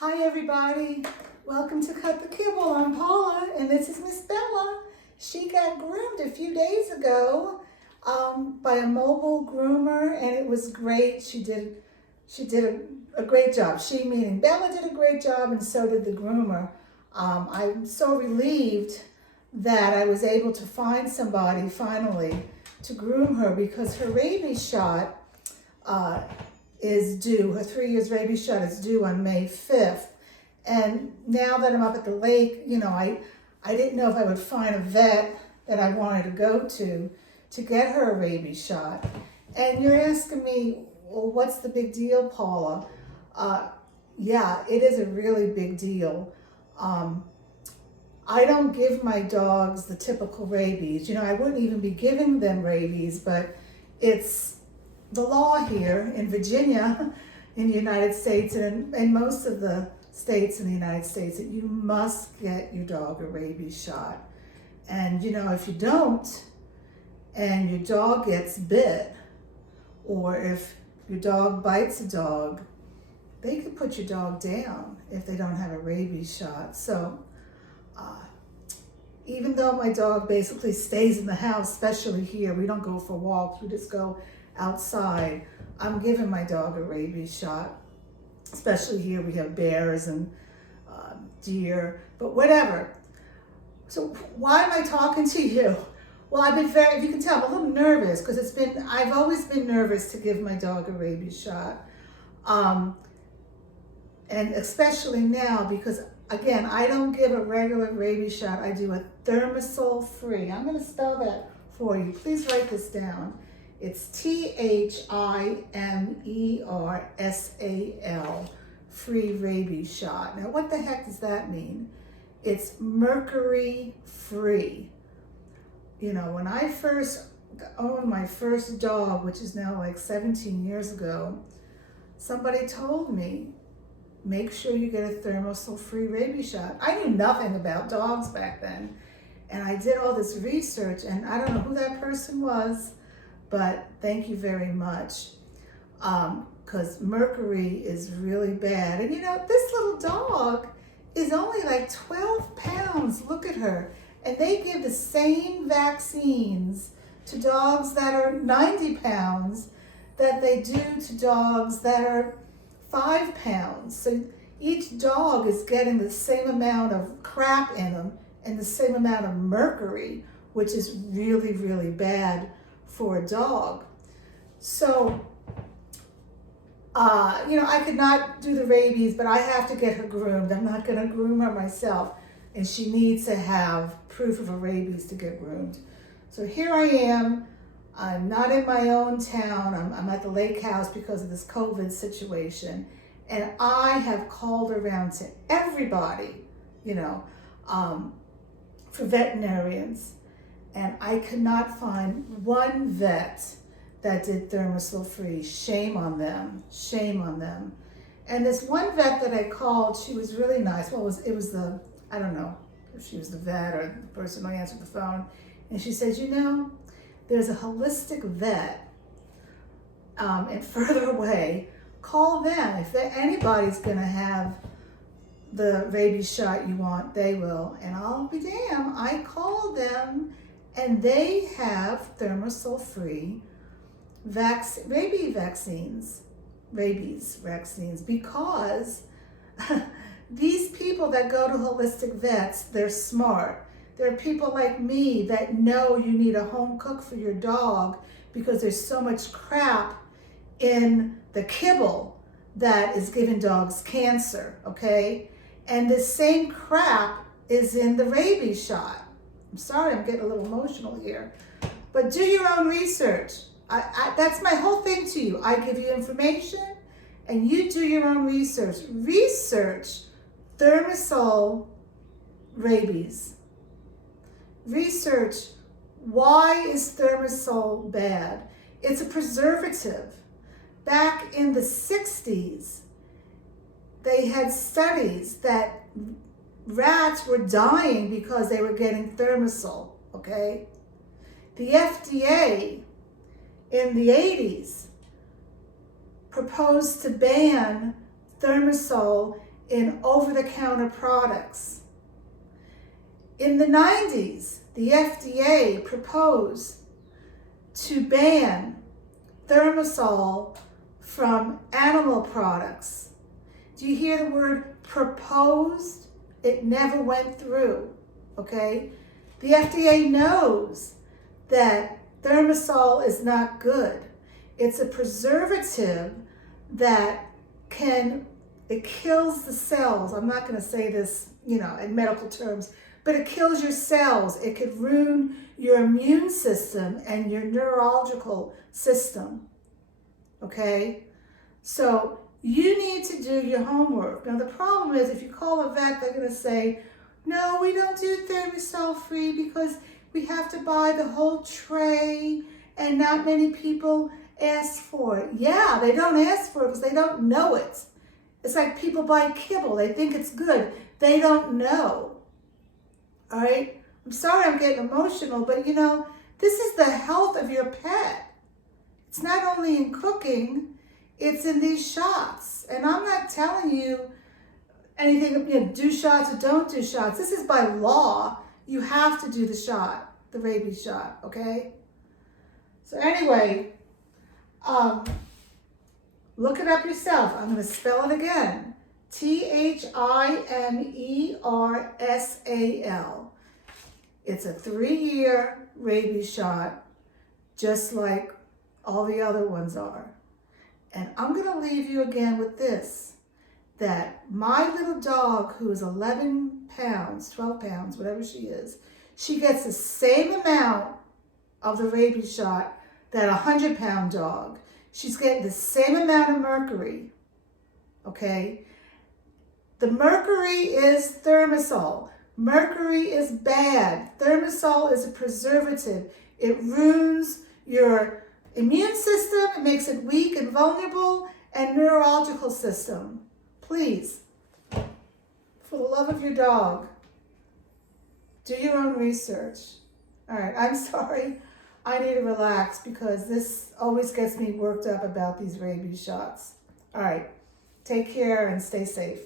Hi everybody, welcome to Cut the Kibble. I'm Paula and this is Miss Bella. She got groomed a few days ago by a mobile groomer and it was great. She did a great job. She meaning Bella did a great job and so did the groomer. I'm so relieved that I was able to find somebody finally to groom her because her rabies shot is due. Her 3 years rabies shot is due on May 5th. And now that I'm up at the lake, I didn't know if I would find a vet that I wanted to go to get her a rabies shot. And you're asking me, well, what's the big deal, Paula? Yeah, it is a really big deal. I don't give my dogs the typical rabies. I wouldn't even be giving them rabies, but it's the law here in Virginia, in the United States, and in most of the states in the United States, that you must get your dog a rabies shot. And if you don't, and your dog gets bit, or if your dog bites a dog, they could put your dog down if they don't have a rabies shot. So even though my dog basically stays in the house, especially here, we don't go for walks, we just go outside, I'm giving my dog a rabies shot. Especially here, we have bears and deer, but whatever. So why am I talking to you? Well, I've been if you can tell, I'm a little nervous because I've always been nervous to give my dog a rabies shot. And especially now because, again, I don't give a regular rabies shot. I do a Thimerosal free. I'm going to spell that for you. Please write this down. It's Thimerosal, free rabies shot. Now, what the heck does that mean? It's mercury free. When I first owned my first dog, which is now like 17 years ago, somebody told me, make sure you get a Thimerosal free rabies shot. I knew nothing about dogs back then. And I did all this research, and I don't know who that person was, but thank you very much. Because mercury is really bad. And this little dog is only like 12 pounds. Look at her. And they give the same vaccines to dogs that are 90 pounds that they do to dogs that are 5 pounds. So each dog is getting the same amount of crap in them and the same amount of mercury, which is really, really bad for a dog. So, I could not do the rabies, but I have to get her groomed. I'm not going to groom her myself, and she needs to have proof of a rabies to get groomed. So here I am. I'm not in my own town. I'm at the lake house because of this COVID situation, and I have called around to everybody, for veterinarians. And I could not find one vet that did Thimerosal free. Shame on them. Shame on them. And this one vet that I called, she was really nice. Well, I don't know if she was the vet or the person who answered the phone. And she said, there's a holistic vet and further away. Call them. If anybody's going to have the rabies shot you want, they will. And I'll be damned. I called them. And they have Thimerosal free rabies vaccines because these people that go to holistic vets, they're smart. There are people like me that know you need a home cook for your dog because there's so much crap in the kibble that is giving dogs cancer, okay? And the same crap is in the rabies shot. I'm sorry, I'm getting a little emotional here. But do your own research. That's my whole thing to you. I give you information and you do your own research. Research Thimerosal rabies. Research why is Thimerosal bad. It's a preservative. Back in the 60s, they had studies that rats were dying because they were getting Thimerosal, okay? The FDA in the 80s proposed to ban Thimerosal in over-the-counter products. In the 90s, the FDA proposed to ban Thimerosal from animal products. Do you hear the word proposed? It never went through, okay? The FDA knows that Thimerosal is not good. It's a preservative that it kills the cells. I'm not going to say this, in medical terms, but it kills your cells. It could ruin your immune system and your neurological system, okay? So you need to do your homework. Now, the problem is if you call a vet, they're going to say, no, we don't do Thimerosal free because we have to buy the whole tray and not many people ask for it. Yeah, they don't ask for it because they don't know it. It's like people buy kibble. They think it's good. They don't know. All right? I'm sorry I'm getting emotional, but this is the health of your pet. It's not only in cooking, it's in these shots. And I'm not telling you anything, do shots or don't do shots. This is by law. You have to do the shot, the rabies shot, okay? So anyway, look it up yourself. I'm going to spell it again. Thimersal. It's a 3-year rabies shot, just like all the other ones are. And I'm going to leave you again with this, that my little dog, who is 11 pounds, 12 pounds, whatever she is, she gets the same amount of the rabies shot that a 100-pound dog. She's getting the same amount of mercury, okay? The mercury is Thimerosal. Mercury is bad. Thimerosal is a preservative. It ruins your immune system. It makes it weak and vulnerable, and neurological system. Please, for the love of your dog, do your own research. All right, I'm sorry. I need to relax because this always gets me worked up about these rabies shots. All right, take care and stay safe.